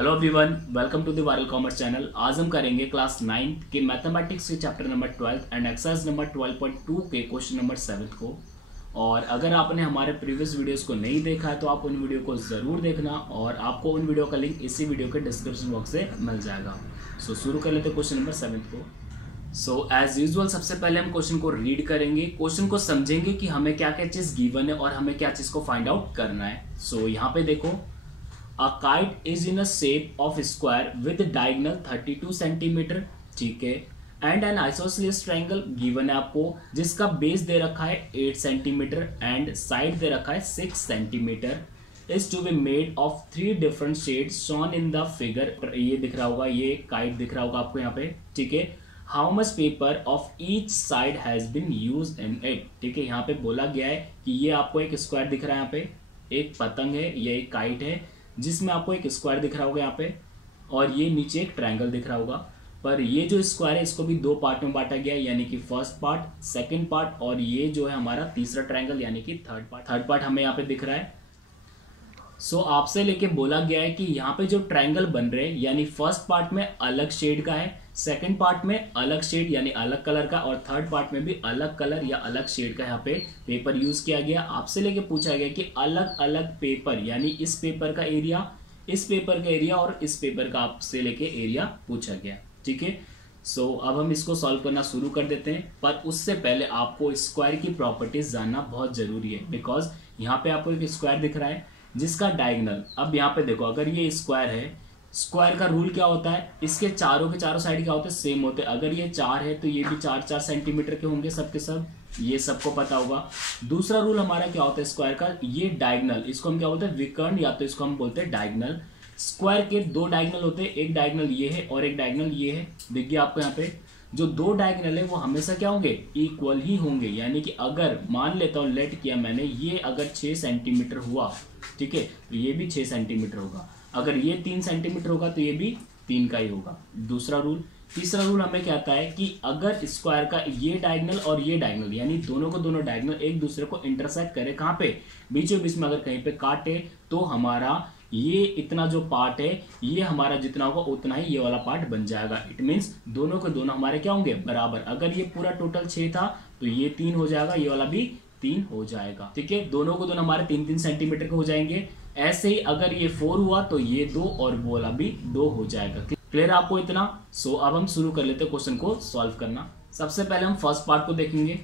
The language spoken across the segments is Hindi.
Hello everyone, welcome to the viral commerce channel. आज हम करेंगे क्लास 9 के मैथमेटिक्स के chapter number 12 and exercise number 12.2 के क्वेश्चन नंबर 7 को। और अगर आपने हमारे प्रीवियस वीडियोस को नहीं देखा है तो आप उन वीडियो को ज़रूर देखना और आपको उन वीडियो का लिंक इसी वीडियो के डिस्क्रिप्शन बॉक्स से मिल जाएगा। सो शुरू कर लेते क्वेश्चन नंबर 7 को। सो एज यूजुअल सबसे पहले हम क्वेश्चन को रीड करेंगे, क्वेश्चन को समझेंगे कि हमें क्या क्या चीज़ गिवन है और हमें क्या चीज़ को फाइंड आउट करना है। सो यहाँ पे देखो, A kite is in a shape of square with diagonal 32 centimetre, ठीक है, and N isosceles triangle given है आपको, जिसका बेस दे रखा है 8 सेंटीमीटर एंड साइड दे रखा है 6 centimetre, is to be made of 3 different shades shown in the figure. ये दिख रहा होगा, ये काइट दिख रहा होगा आपको यहाँ पे, ठीक है। How much paper of each side has been use in it, ठीक है। यहाँ पे बोला गया है कि ये आपको एक स्क्वायर दिख रहा है, यहाँ पे एक पतंग है, ये एक काइट है जिसमें आपको एक स्क्वायर दिख रहा होगा यहाँ पे, और ये नीचे एक ट्रायंगल दिख रहा होगा। पर ये जो स्क्वायर है इसको भी 2 पार्ट में बांटा गया है, यानी कि फर्स्ट पार्ट, सेकंड पार्ट, और ये जो है हमारा तीसरा ट्रायंगल यानी कि थर्ड पार्ट हमें यहाँ पे दिख रहा है। सो आपसे लेके बोला गया है कि यहाँ पे जो ट्रायंगल बन रहे हैं यानी फर्स्ट पार्ट में अलग शेड का है, सेकंड पार्ट में अलग शेड यानी अलग कलर का, और थर्ड पार्ट में भी अलग कलर या अलग शेड का यहाँ पे पेपर यूज किया गया। आपसे लेके पूछा गया कि अलग अलग पेपर यानी इस पेपर का एरिया, इस पेपर का एरिया और इस पेपर का आपसे लेके एरिया पूछा गया, ठीक है। सो अब हम इसको सॉल्व करना शुरू कर देते हैं, पर उससे पहले आपको स्क्वायर की प्रॉपर्टीज जानना बहुत जरूरी है, बिकॉज यहाँ पे आपको एक स्क्वायर दिख रहा है जिसका डायगोनल, अब यहाँ पे देखो, अगर ये स्क्वायर है, स्क्वायर का रूल क्या होता है, इसके चारों के चारों साइड क्या होते हैं, सेम होते हैं। अगर ये 4 है तो ये भी 4-4 सेंटीमीटर के होंगे सबके सब, ये सबको पता होगा। दूसरा रूल हमारा क्या होता है स्क्वायर का, ये डायगोनल, इसको हम क्या बोलते हैं, विकर्ण, या तो इसको हम बोलते हैं डायगोनल। स्क्वायर के 2 डायगोनल होते हैं, एक डायगोनल ये है और एक डायगोनल ये है। देखिए आपको यहाँ पे जो 2 डायगोनल है वो हमेशा क्या होंगे, इक्वल ही होंगे। यानी कि अगर मान लेता हूँ, लेट किया मैंने, ये अगर 6 सेंटीमीटर हुआ, ठीक है, तो ये भी 6 सेंटीमीटर होगा। अगर ये 3 सेंटीमीटर होगा तो ये भी 3 का ही होगा, दूसरा रूल। तीसरा रूल हमें कहता है कि अगर स्क्वायर का ये डायगोनल और ये डायगोनल यानी दोनों को दोनों डायगोनल एक दूसरे को इंटरसेक्ट करे, कहाँ पे, बीचों बीच में अगर कहीं पे काटे, तो हमारा ये इतना जो पार्ट है ये हमारा जितना होगा उतना ही ये वाला पार्ट बन जाएगा। इट मीन्स दोनों के दोनों हमारे क्या होंगे, बराबर। अगर ये पूरा टोटल 6 था तो ये 3 हो जाएगा, ये वाला भी 3 हो जाएगा, ठीक है। दोनों को दोनों हमारे 3-3 सेंटीमीटर के हो जाएंगे। ऐसे ही अगर ये 4 हुआ तो ये 2 और वो वाला भी 2 हो जाएगा। क्लियर आपको इतना। सो अब हम शुरू कर लेते हैं क्वेश्चन को सॉल्व करना। सबसे पहले हम फर्स्ट पार्ट को देखेंगे।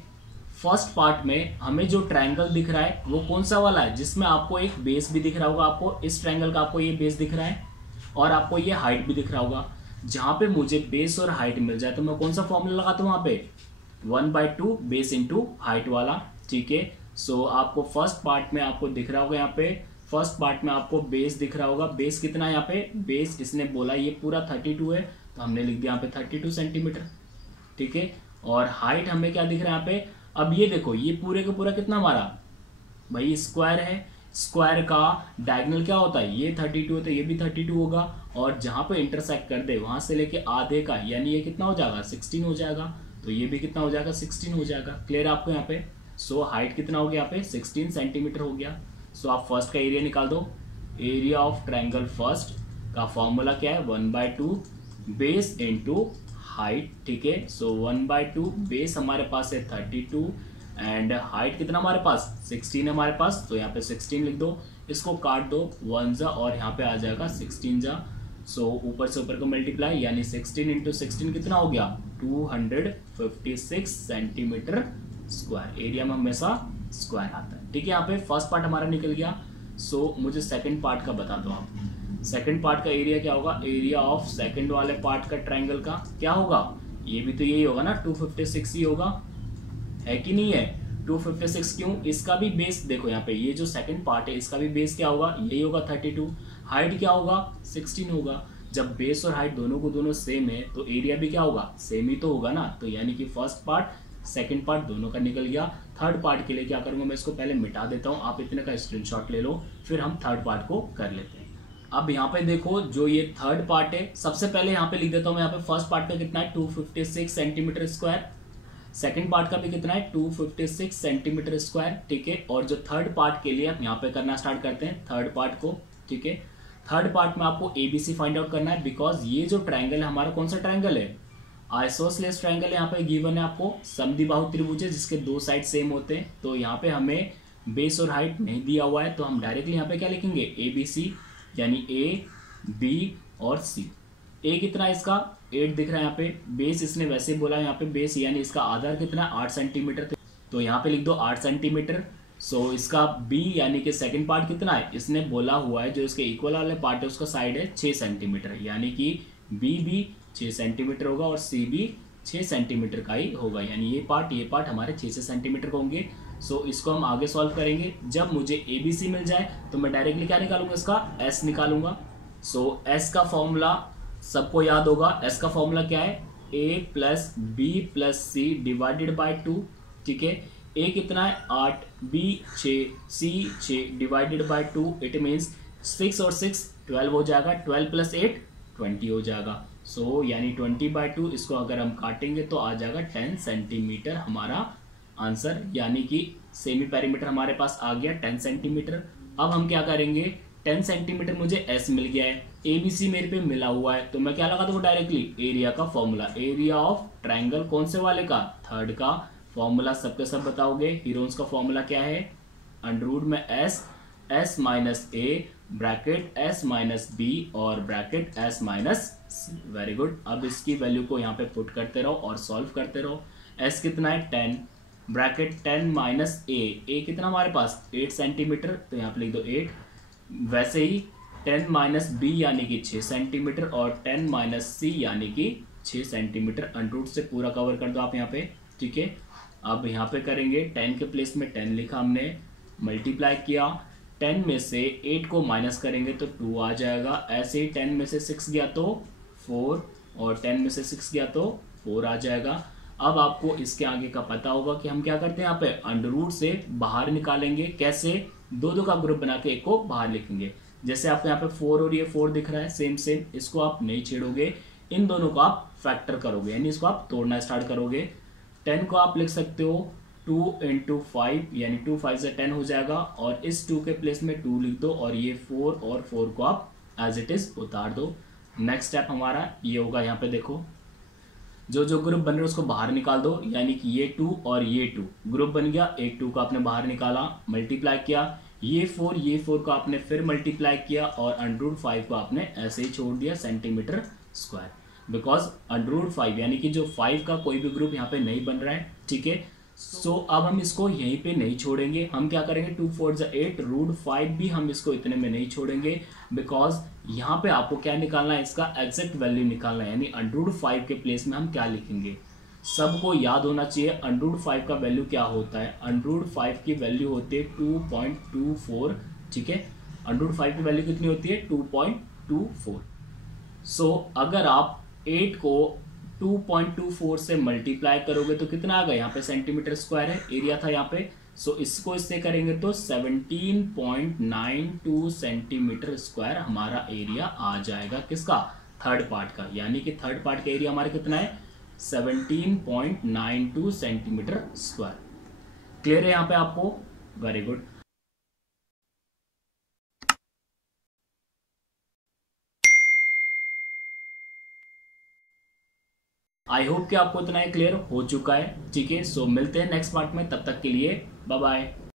फर्स्ट पार्ट में हमें जो ट्रायंगल दिख रहा है वो कौन सा वाला है, जिसमें आपको एक बेस भी दिख रहा होगा, आपको इस ट्रायंगल का आपको ये बेस दिख रहा है और आपको ये हाइट भी दिख रहा होगा। जहां पे मुझे बेस और हाइट मिल जाए तो मैं कौन सा फॉर्मूला लगाता हूँ वहां पे, 1/2 बेस इंटू हाइट वाला, ठीक है। सो आपको फर्स्ट पार्ट में आपको दिख रहा होगा, यहाँ पे फर्स्ट पार्ट में आपको बेस दिख रहा होगा। बेस कितना है यहाँ पे, बेस इसने बोला ये पूरा 32 है तो हमने लिख दिया यहाँ पे 32 सेंटीमीटर, ठीक है। और हाइट हमें क्या दिख रहा है यहाँ पे, अब ये देखो, ये पूरे का पूरा कितना हमारा भाई स्क्वायर है, स्क्वायर का डायगोनल क्या होता है, ये 32 है तो ये भी 32 होगा, और जहां पे इंटरसेक्ट कर दे वहां से लेके आधे का यानी ये कितना हो जाएगा, 16 हो जाएगा, तो ये भी कितना हो जाएगा, 16 हो जाएगा। क्लियर आपको यहाँ पे। सो हाइट कितना हो गया यहाँ पे, 16 सेंटीमीटर हो गया। सो आप फर्स्ट का एरिया निकाल दो। एरिया ऑफ ट्रायंगल फर्स्ट का फॉर्मूला क्या है, 1/2 बेस इंटू हाइट, ठीक है। सो 1/2 बेस हमारे पास है 32 एंड हाइट कितना हमारे पास, 16 है हमारे पास, तो यहाँ पे 16 लिख दो। इसको काट दो 1 जा और यहाँ पे आ जाएगा 16 जा। सो ऊपर से ऊपर को मल्टीप्लाई यानी 16 इंटू 16 कितना हो गया, 256 सेंटीमीटर स्क्वायर। एरिया में हमेशा स्क्वायर आता है, ठीक है। यहाँ पे फर्स्ट पार्ट हमारा निकल गया। सो मुझे सेकंड पार्ट का बता दो आप। सेकंड पार्ट का एरिया क्या होगा, एरिया ऑफ सेकंड वाले पार्ट का ट्रायंगल का क्या होगा, ये भी तो यही होगा ना, 256 ही होगा, है कि नहीं है। 256 क्यों, इसका भी बेस देखो यहाँ पे, ये जो सेकंड पार्ट है इसका भी बेस क्या होगा, यही होगा 32। हाइट क्या होगा, 16 होगा। जब बेस और हाइट दोनों को दोनों सेम है तो एरिया भी क्या होगा, सेम ही तो होगा ना। तो यानी कि फर्स्ट पार्ट सेकंड पार्ट दोनों का निकल गया। थर्ड पार्ट के लिए क्या करूंगा, मैं इसको पहले मिटा देता हूं, आप इतने का स्क्रीनशॉट ले लो, फिर हम थर्ड पार्ट को कर लेते हैं। अब यहाँ पे देखो, जो ये थर्ड पार्ट है, सबसे पहले यहाँ पे लिख देता हूं मैं, यहाँ पे फर्स्ट पार्ट का कितना है, 256 सेंटीमीटर स्क्वायर। सेकंड पार्ट का भी कितना है, 256 सेंटीमीटर स्क्वायर, ठीक है। और जो थर्ड पार्ट के लिए हम यहाँ पे करना स्टार्ट करते हैं थर्ड पार्ट को, ठीक है। थर्ड पार्ट में आपको एबीसी फाइंड आउट करना है, बिकॉज ये जो ट्रायंगल है हमारा कौन सा ट्रायंगल है, आइसोसेलेस ट्रायंगल। यहाँ पे गिवन है आपको समद्विबाहु त्रिभुज है जिसके दो साइड सेम होते हैं। तो यहाँ पे हमें बेस और हाइट नहीं दिया हुआ है, तो हम डायरेक्टली यहाँ पे क्या लिखेंगे, ए बी सी, यानी ए बी और सी। ए कितना है इसका 8 दिख रहा है यहाँ पे, बेस इसने वैसे बोला यहाँ पे बेस यानी इसका आधार कितना है 8 सेंटीमीटर, तो यहाँ पे लिख दो 8 सेंटीमीटर। सो इसका बी यानी कि सेकंड पार्ट कितना है, इसने बोला हुआ है जो इसके इक्वल वाले पार्ट है उसका साइड है 6 सेंटीमीटर, यानी कि बी भी 6 सेंटीमीटर होगा और सी भी 6 सेंटीमीटर का ही होगा, यानी ये पार्ट हमारे 6 सेंटीमीटर का होंगे। सो इसको हम आगे सॉल्व करेंगे। जब मुझे ए बी सी मिल जाए तो मैं डायरेक्टली क्या निकालूंगा, इसका एस निकालूंगा। सो एस का फॉर्मूला सबको याद होगा, एस का फॉर्मूला क्या है, A plus B plus C divided by 2, ठीक है। ए कितना है 8, B 6, C 6 divided by 2, it means 6 और 6 12 हो जाएगा, 12 प्लस 8 20 हो जाएगा। सो यानी 20/2, इसको अगर हम काटेंगे तो आ जाएगा 10 सेंटीमीटर हमारा आंसर, यानी कि सेमी पेरीमीटर हमारे पास आ गया 10 सेंटीमीटर। अब हम क्या करेंगे, 10 सेंटीमीटर मुझे एस मिल गया है, ए बी सी मेरे पे मिला हुआ है, तो मैं क्या लगा दूंगा डायरेक्टली एरिया का फॉर्मूला, एरिया ऑफ ट्रायंगल कौन से वाले का, थर्ड का। फॉर्मूला सबके सब बताओगे, हीरोन्स का फॉर्मूला क्या है, अंडरवुड में S, S minus A bracket S minus B और bracket S minus C. Very good. अब इसकी वैल्यू को यहाँ पे पुट करते रहो और सॉल्व करते रहो। एस कितना है 10, ब्रैकेट 10 माइनस ए कितना हमारे पास 8 सेंटीमीटर, तो यहाँ पे लिख दो 8। वैसे ही 10 माइनस बी यानी कि 6 सेंटीमीटर और 10 माइनस सी यानी कि 6 सेंटीमीटर, अंडरवुड से पूरा कवर कर दो आप यहाँ पे, ठीक है। अब यहाँ पे करेंगे 10 के प्लेस में 10 लिखा हमने, मल्टीप्लाई किया, 10 में से 8 को माइनस करेंगे तो 2 आ जाएगा, ऐसे ही 10 में से 6 गया तो 4 और 10 में से 6 गया तो 4 आ जाएगा। अब आपको इसके आगे का पता होगा कि हम क्या करते हैं, यहाँ पे अंडरवुड से बाहर निकालेंगे, कैसे, दो का ग्रुप बना के एक को बाहर लिखेंगे। जैसे आपको यहाँ पे 4 और ये 4 दिख रहा है सेम सेम, इसको आप नहीं छेड़ोगे, इन दोनों को आप फैक्टर करोगे, यानी इसको आप तोड़ना स्टार्ट करोगे। 10 को आप लिख सकते हो 2 × 5 यानी 2 5 से 10 हो जाएगा, और इस 2 के प्लेस में 2 लिख दो और ये 4 और 4 को आप एज इट इज उतार दो। नेक्स्ट स्टेप हमारा ये होगा, यहाँ पे देखो जो ग्रुप बन रहे उसको बाहर निकाल दो, यानी कि ये 2 और ये 2 ग्रुप बन गया, एक 2 को आपने बाहर निकाला, मल्टीप्लाई किया, ये 4 को आपने फिर मल्टीप्लाई किया और अंडरवुड 5 को आपने ऐसे ही छोड़ दिया सेंटीमीटर स्क्वायर, बिकॉज अंडरवुड 5 यानी कि जो 5 का कोई भी ग्रुप यहाँ पे नहीं बन रहा है, ठीक है। सो अब हम इसको यहीं पे नहीं छोड़ेंगे, हम क्या करेंगे 2 4 8 √5 भी हम इसको इतने में नहीं छोड़ेंगे, बिकॉज यहाँ पे आपको क्या निकालना है, इसका एग्जैक्ट वैल्यू निकालना है, यानी अंडरवुड 5 के प्लेस में हम क्या लिखेंगे, सबको याद होना चाहिए अंडरवुड 5 का वैल्यू क्या होता है। अंडरवुड 5 की वैल्यू होती है 2.24, ठीक है। अंडरवुड 5 की वैल्यू कितनी होती है 2.24। सो अगर आप 8 को 2.24 से मल्टीप्लाई करोगे तो कितना आ गया, यहाँ पे सेंटीमीटर स्क्वायर है, एरिया था यहाँ पे। सो इसको इससे करेंगे तो 17.92 सेंटीमीटर स्क्वायर हमारा एरिया आ जाएगा, किसका, थर्ड पार्ट का, यानी कि थर्ड पार्ट का एरिया हमारा कितना है 17.92 सेंटीमीटर स्क्वायर। क्लियर है यहाँ पे आपको, वेरी गुड। आई होप कि आपको इतना ही क्लियर हो चुका है, ठीक है। सो मिलते हैं नेक्स्ट पार्ट में, तब तक के लिए बाय बाय।